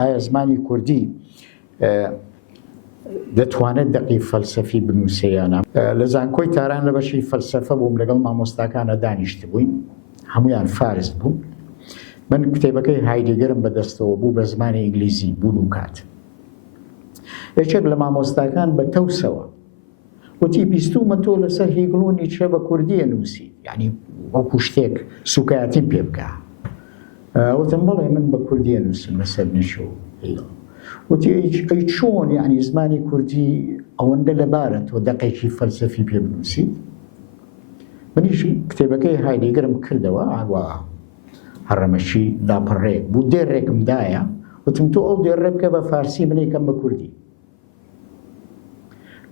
ئایا زمانی کوردی دەتوانێت دەقی فەلسەفی بنووسێیانە لە زانکۆی تاران لە بەشی فەلسەفە بووم لەگەڵ مامۆستاکانە دانیشت بووین هەمویان فارس بوو من کتێبەکەی هایدگەرم بەدەستەوە بوو بە زمانی ئینگلیزی بوو و کات یەکێک لە مامۆستاکان بە تەوسەوە وتی بیستومە تۆ لەسەر هێگڵ و نیچە بە کوردیە نووسی یعنی وەکو شتێک سوکایەتیم پێ بکە وتم بەڵێ من بە کوردیە نووسم لەسەر نیچە و هێگڵ وتی ئەی چۆن یعنی زمانی کوردی ئەوەندە لەبارە تۆ دەقێکی فەلسەفی پێ بنووسیت منیش کتێبەکەی هایدگەرم کردەوە ئاوا هەڕەمەشی لاپەڕێک بوو دێڕێکم دایە وتم تۆ ئەو دێڕێ بکە بە فارسی من یەکەم بە کوردی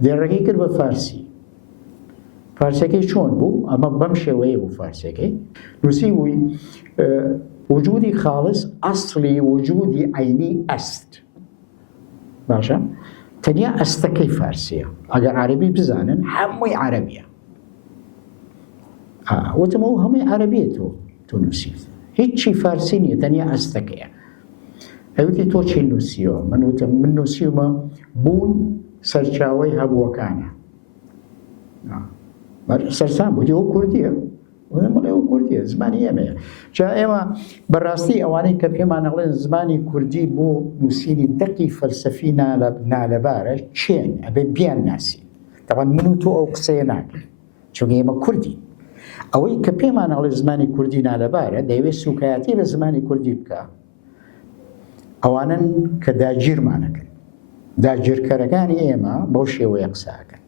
دێڕەکەی کرد بە فارسی فارسەکەی چۆن بوو ئەمە بەم شێوەیە بوو فارسەکەی نووسی بووی وجودی خالص ئەسڵی وجودی عینی ئەست باشە تەنیا ئەستەکەی فارسیە ئەگەر عەرەبی بزانن هەمووی عەرەبیە وتم ئەو هەمووی عەرەبیە تۆ نووسیت هیچی فارسی نییە تەنیا ئەستەکەیە ئەوتی تۆ چی نووسیەوە من وتم من نووسیومە بوون سەرچاوەی هەبووەکانە سەرسام بوو ئەو کوردیە بڵێ ئەو کوردیە زمانی ئێمەیە جا ئێمە بەڕاستی ئەوانەی کە پێمانەڵێن زمانی کوردی بۆ نووسینی دەقی فەلسەفی نالەبارە چێن ئەبێ بیان ناسی تەوان من و تۆ ئەو قسەیە ناکەین چونکە ئێمە کوردی ئەوەی کە پێمانەڵێ زمانی کوردی نالەبارە دەیەوێت سوکایەتی بە زمانی کوردی بکە ئەوانن کە داگیرمانەکەن داگیرکەرەکانی ئێمە بەو شێوەیە قساکەن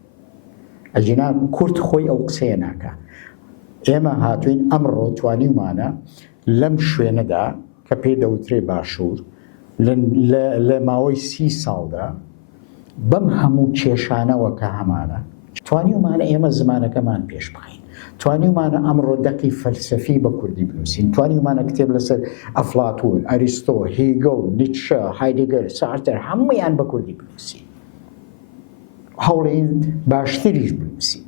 ئەجینا کورد خۆی ئەو قسەیە ناکە ئێمە هاتوین ئەمڕۆ توانیمانە لەم شوێنەدا کە پێی دەوترێ باشوور لە ماوەی 30 ساڵدا بەم هەموو کێشانەوە کە هەمانە توانیمانە ئێمە زمانەکەمان پێش بخەین توانیمانە ئەمڕۆ دەقی فەلسەفی بە کوردی بنووسین توانیمانە کتێب لەسەر ئەفلاتون ئەریستۆ هێگڵ نیچە هایدگەر سارتەر هەموویان بە کوردی بنووسین هەوڵێن باشتریش بنووسین